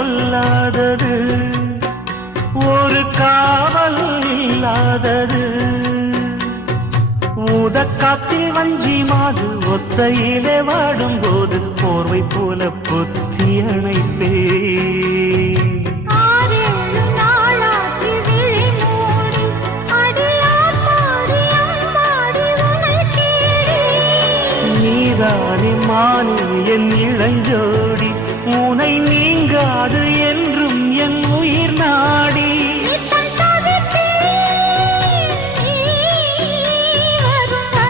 பொல்லாதது ஒரு காவல் இல்லாதது ஊதக்காத்தில் வஞ்சி மாது ஒத்தையிலே வாடும்போது போர்வை போல புத்தி அணைப்பே நீதானே மானே என் இளஞ்சோடி உனை நீங்காது என்றும் என் உயிர் நாடி